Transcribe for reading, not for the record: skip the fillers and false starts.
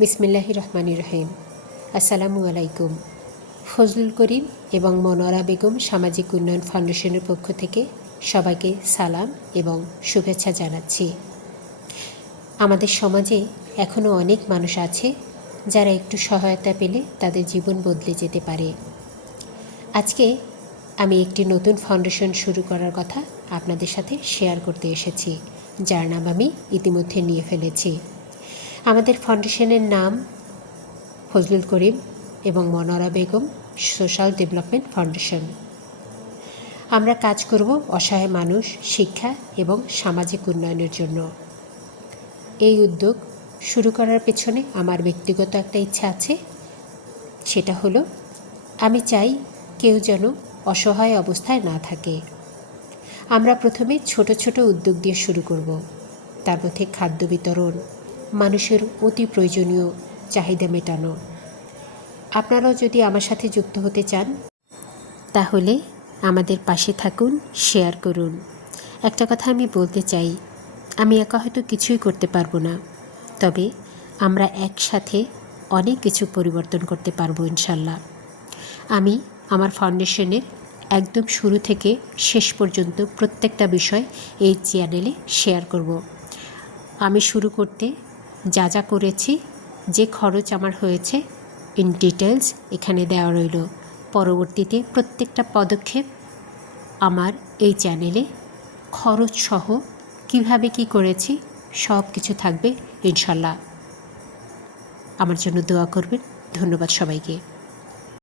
বিসমিল্লাহির রহমানির রহিম। আসসালামু আলাইকুম। ফজলুল করিম এবং মনোয়ারা বেগম সামাজিক উন্নয়ন ফাউন্ডেশনের পক্ষ থেকে সবাইকে সালাম এবং শুভেচ্ছা জানাচ্ছি। আমাদের সমাজে এখনও অনেক মানুষ আছে যারা একটু সহায়তা পেলে তাদের জীবন বদলে যেতে পারে। আজকে আমি একটি নতুন ফাউন্ডেশন শুরু করার কথা আপনাদের সাথে শেয়ার করতে এসেছি, যার নাম আমি ইতিমধ্যে নিয়ে ফেলেছি। আমাদের ফাউন্ডেশনের নাম ফজলুল করিম এবং Monowara Begum social development foundation. আমরা কাজ করব অসহায় মানুষ, শিক্ষা এবং সামাজিক উন্নয়নের জন্য। এই উদ্যোগ শুরু করার পেছনে আমার ব্যক্তিগত একটা ইচ্ছা আছে। সেটা হলো, আমি চাই কেউ যেন অসহায় অবস্থায় না থাকে। আমরা প্রথমে ছোট ছোট উদ্যোগ দিয়ে শুরু করব। তার মধ্যে খাদ্য বিতরণ, মানুষের অতি প্রয়োজনীয় চাহিদা মেটানো। আপনারাও যদি আমার সাথে যুক্ত হতে চান তাহলে আমাদের পাশে থাকুন, শেয়ার করুন। একটা কথা আমি বলতে চাই, আমি একা হয়তো কিছুই করতে পারবো না, তবে আমরা একসাথে অনেক কিছু পরিবর্তন করতে পারবো ইনশাল্লাহ। আমি আমার ফাউন্ডেশনের একদম শুরু থেকে শেষ পর্যন্ত প্রত্যেকটা বিষয় এই চ্যানেলে শেয়ার করব। আমি শুরু করতে যা যা করেছি, যে খরচ আমার হয়েছে, ইন ডিটেলস এখানে দেওয়া রইল। পরবর্তীতে প্রত্যেকটা পদক্ষেপ আমার এই চ্যানেলে খরচ সহ কিভাবে কি করেছি সব কিছু থাকবে ইনশাল্লাহ। আমার জন্য দোয়া করবেন। ধন্যবাদ সবাইকে।